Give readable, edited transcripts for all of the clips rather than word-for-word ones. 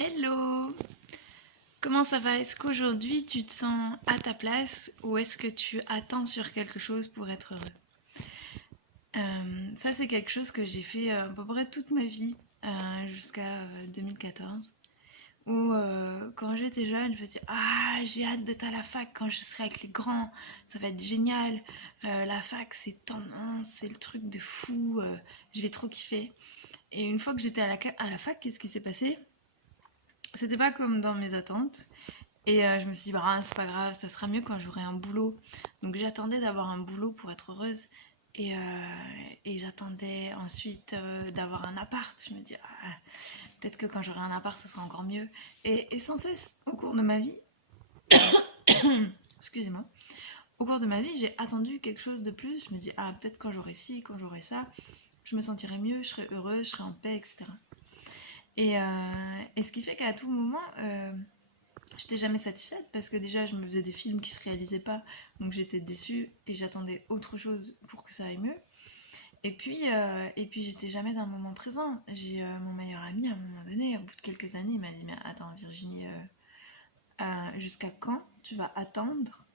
Hello! Comment ça va? Est-ce qu'aujourd'hui tu te sens à ta place ou est-ce que tu attends sur quelque chose pour être heureux? Ça c'est quelque chose que j'ai fait à peu près toute ma vie jusqu'à 2014 où quand j'étais jeune je me disais ah j'ai hâte d'être à la fac quand je serai avec les grands, ça va être génial. La fac c'est tendance, c'est le truc de fou, je vais trop kiffer. Et une fois que j'étais à la fac, qu'est-ce qui s'est passé? C'était pas comme dans mes attentes. Et je me suis dit, bah, c'est pas grave, ça sera mieux quand j'aurai un boulot. Donc j'attendais d'avoir un boulot pour être heureuse. Et, euh, et j'attendais ensuite d'avoir un appart. Je me dis, ah, peut-être que quand j'aurai un appart, ça sera encore mieux. Et sans cesse, au cours de ma vie, excusez-moi, au cours de ma vie, j'ai attendu quelque chose de plus. Je me dis, ah, peut-être quand j'aurai ci, quand j'aurai ça, je me sentirai mieux, je serai heureuse, je serai en paix, etc. Et ce qui fait qu'à tout moment, j'étais jamais satisfaite parce que déjà je me faisais des films qui se réalisaient pas, donc j'étais déçue et j'attendais autre chose pour que ça aille mieux. Et puis j'étais jamais dans le moment présent. J'ai mon meilleur ami à un moment donné, au bout de quelques années, il m'a dit mais attends Virginie, jusqu'à quand tu vas attendre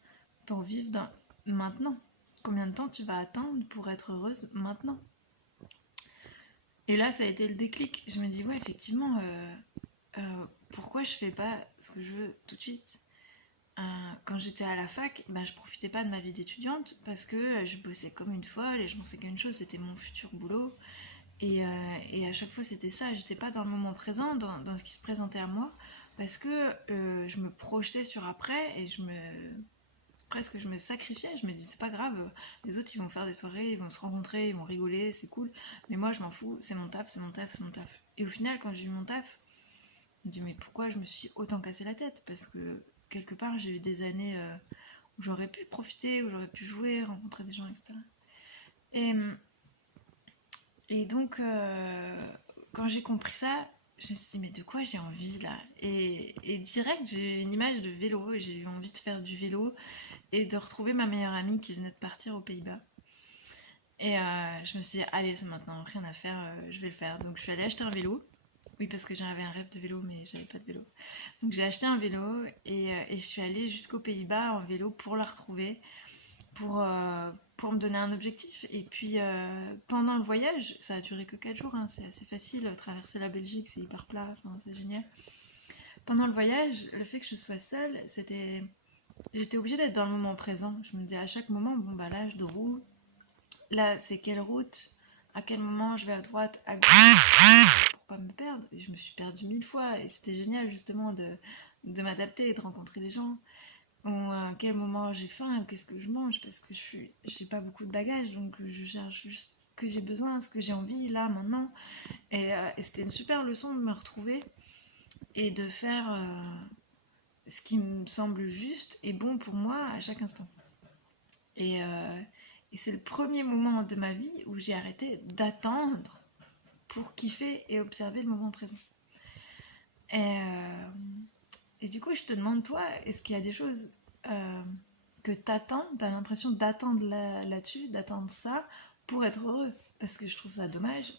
pour vivre dans maintenant? Combien de temps tu vas attendre pour être heureuse maintenant? Et là ça a été le déclic. Je me dis ouais effectivement, pourquoi je fais pas ce que je veux tout de suite? Quand j'étais à la fac, ben, je profitais pas de ma vie d'étudiante parce que je bossais comme une folle et je pensais qu'une chose, c'était mon futur boulot. Et à chaque fois, c'était ça. J'étais pas dans le moment présent, dans ce qui se présentait à moi, parce que je me projetais sur après et presque je me sacrifiais. Je me disais, c'est pas grave, les autres, ils vont faire des soirées, ils vont se rencontrer, ils vont rigoler, c'est cool. Mais moi, je m'en fous, c'est mon taf, c'est mon taf, c'est mon taf. Et au final, quand j'ai eu mon taf, je me dis, mais pourquoi je me suis autant cassé la tête? Parce que quelque part, j'ai eu des années où j'aurais pu profiter, où j'aurais pu jouer, rencontrer des gens, etc. Et, et donc, quand j'ai compris ça, je me suis dit, mais de quoi j'ai envie là? Et direct, j'ai eu une image de vélo, et j'ai eu envie de faire du vélo et de retrouver ma meilleure amie qui venait de partir aux Pays-Bas. Et je me suis dit, allez, c'est maintenant, rien à faire, je vais le faire. Donc, je suis allée acheter un vélo. Oui, parce que j'avais un rêve de vélo, mais j'avais pas de vélo. Donc, j'ai acheté un vélo et je suis allée jusqu'aux Pays-Bas en vélo pour la retrouver, pour me donner un objectif. Et puis pendant le voyage, ça a duré que 4 jours, hein, c'est assez facile, traverser la Belgique, c'est hyper plat, enfin, c'est génial. Pendant le voyage, le fait que je sois seule, j'étais obligée d'être dans le moment présent. Je me dis à chaque moment, bon bah là je dois où? Là c'est quelle route? À quel moment je vais à droite, à gauche, pour pas me perdre? Et je me suis perdue 1000 fois et c'était génial justement de m'adapter et de rencontrer des gens. Ou à quel moment j'ai faim, qu'est-ce que je mange, parce que j'ai pas beaucoup de bagages, donc je cherche juste ce que j'ai besoin, ce que j'ai envie, là, maintenant. Et c'était une super leçon de me retrouver et de faire ce qui me semble juste et bon pour moi à chaque instant. Et, euh, et c'est le premier moment de ma vie où j'ai arrêté d'attendre pour kiffer et observer le moment présent. Et, euh, et du coup, je te demande, toi, est-ce qu'il y a des choses que t'attends, t'as l'impression d'attendre là-dessus, d'attendre ça pour être heureux? Parce que je trouve ça dommage.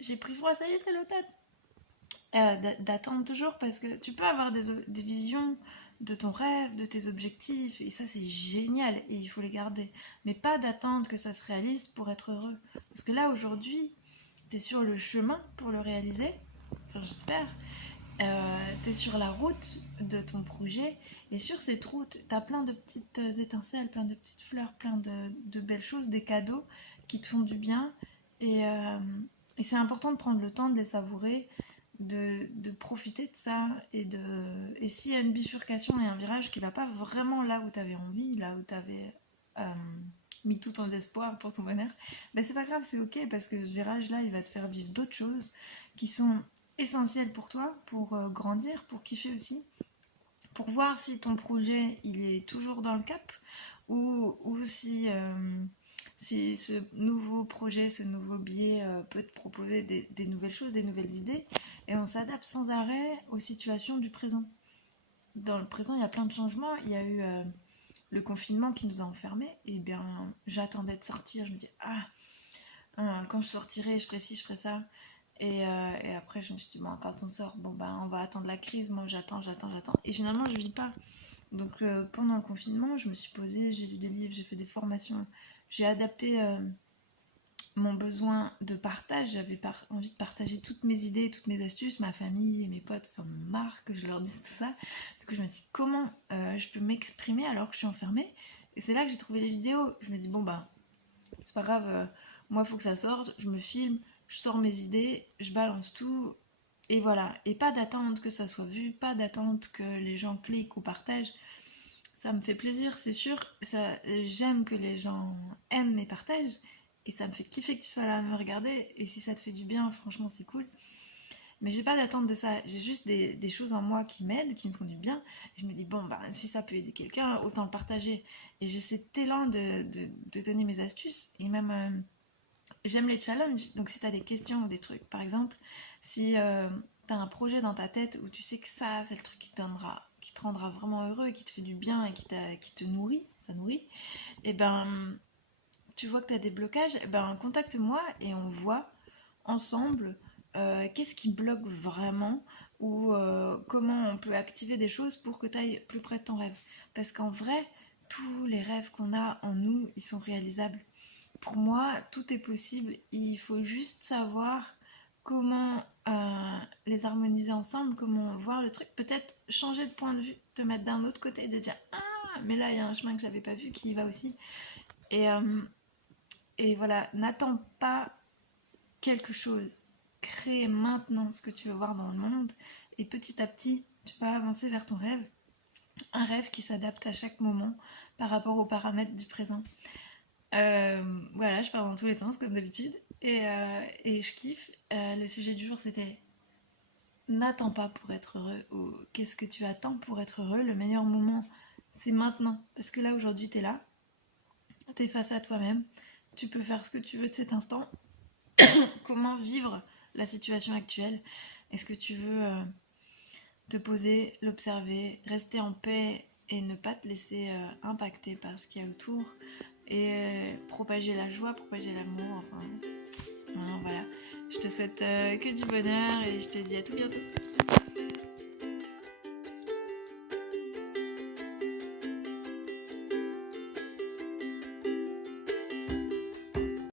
J'ai pris froid, ça y est, c'est l'automne. D'attendre toujours parce que tu peux avoir des visions de ton rêve, de tes objectifs, et ça c'est génial et il faut les garder. Mais pas d'attendre que ça se réalise pour être heureux. Parce que là aujourd'hui, t'es sur le chemin pour le réaliser, enfin j'espère, tu es sur la route de ton projet et sur cette route, tu as plein de petites étincelles, plein de petites fleurs, plein de belles choses, des cadeaux qui te font du bien et, euh, et c'est important de prendre le temps de les savourer, de profiter de ça et s'il y a une bifurcation et un virage qui va pas vraiment là où tu avais envie, là où tu avais mis tout ton espoir pour ton bonheur, ben c'est pas grave, c'est ok parce que ce virage là il va te faire vivre d'autres choses qui sont essentiel pour toi, pour grandir, pour kiffer aussi, pour voir si ton projet il est toujours dans le cap ou si ce nouveau projet, ce nouveau billet peut te proposer des nouvelles choses, des nouvelles idées. Et on s'adapte sans arrêt aux situations du présent. Dans le présent, il y a plein de changements. Il y a eu le confinement qui nous a enfermés. Et bien, j'attendais de sortir. Je me dis, ah, quand je sortirai, je ferai ci, je ferai ça. Et après, je me suis dit, bon, quand on sort, bon, ben, on va attendre la crise. Moi, j'attends. Et finalement, je vis pas. Donc, pendant le confinement, je me suis posée, j'ai lu des livres, j'ai fait des formations. J'ai adapté mon besoin de partage. J'avais envie de partager toutes mes idées, toutes mes astuces. Ma famille et mes potes, ça me marre que je leur dise tout ça. Du coup, je me dis, comment je peux m'exprimer alors que je suis enfermée? Et c'est là que j'ai trouvé les vidéos. Je me dis, bon, bah, c'est pas grave, moi, il faut que ça sorte. Je me filme, je sors mes idées, je balance tout. Et voilà. Et pas d'attente que ça soit vu, pas d'attente que les gens cliquent ou partagent. Ça me fait plaisir, c'est sûr. J'aime que les gens aiment mes partages. Et ça me fait kiffer que tu sois là à me regarder. Et si ça te fait du bien, franchement, c'est cool. Mais j'ai pas d'attente de ça. J'ai juste des choses en moi qui m'aident, qui me font du bien. Et je me dis, bon, bah, si ça peut aider quelqu'un, autant le partager. Et j'ai cet élan de donner mes astuces. Et même, j'aime les challenges. Donc, si tu as des questions ou des trucs, par exemple, si tu as un projet dans ta tête où tu sais que ça, c'est le truc qui te rendra vraiment heureux et qui te fait du bien et qui te nourrit, ça nourrit, et ben, tu vois que tu as des blocages, et ben, contacte-moi et on voit ensemble qu'est-ce qui bloque vraiment ou comment on peut activer des choses pour que tu ailles plus près de ton rêve. Parce qu'en vrai, tous les rêves qu'on a en nous, ils sont réalisables. Pour moi, tout est possible. Il faut juste savoir comment les harmoniser ensemble, comment voir le truc. Peut-être changer de point de vue, te mettre d'un autre côté et de dire ah, mais là, il y a un chemin que j'avais pas vu qui y va aussi. Et, euh, et voilà, n'attends pas quelque chose. Crée maintenant ce que tu veux voir dans le monde. Et petit à petit, tu vas avancer vers ton rêve. Un rêve qui s'adapte à chaque moment par rapport aux paramètres du présent. Voilà, je pars dans tous les sens comme d'habitude et je kiffe. Le sujet du jour c'était n'attends pas pour être heureux ou qu'est-ce que tu attends pour être heureux. Le meilleur moment c'est maintenant parce que là aujourd'hui t'es là, t'es face à toi-même, tu peux faire ce que tu veux de cet instant. Comment vivre la situation actuelle? Est-ce que tu veux te poser, l'observer, rester en paix et ne pas te laisser impacter par ce qu'il y a autour et propager la joie, propager l'amour, enfin voilà. Je te souhaite que du bonheur et je te dis à tout bientôt.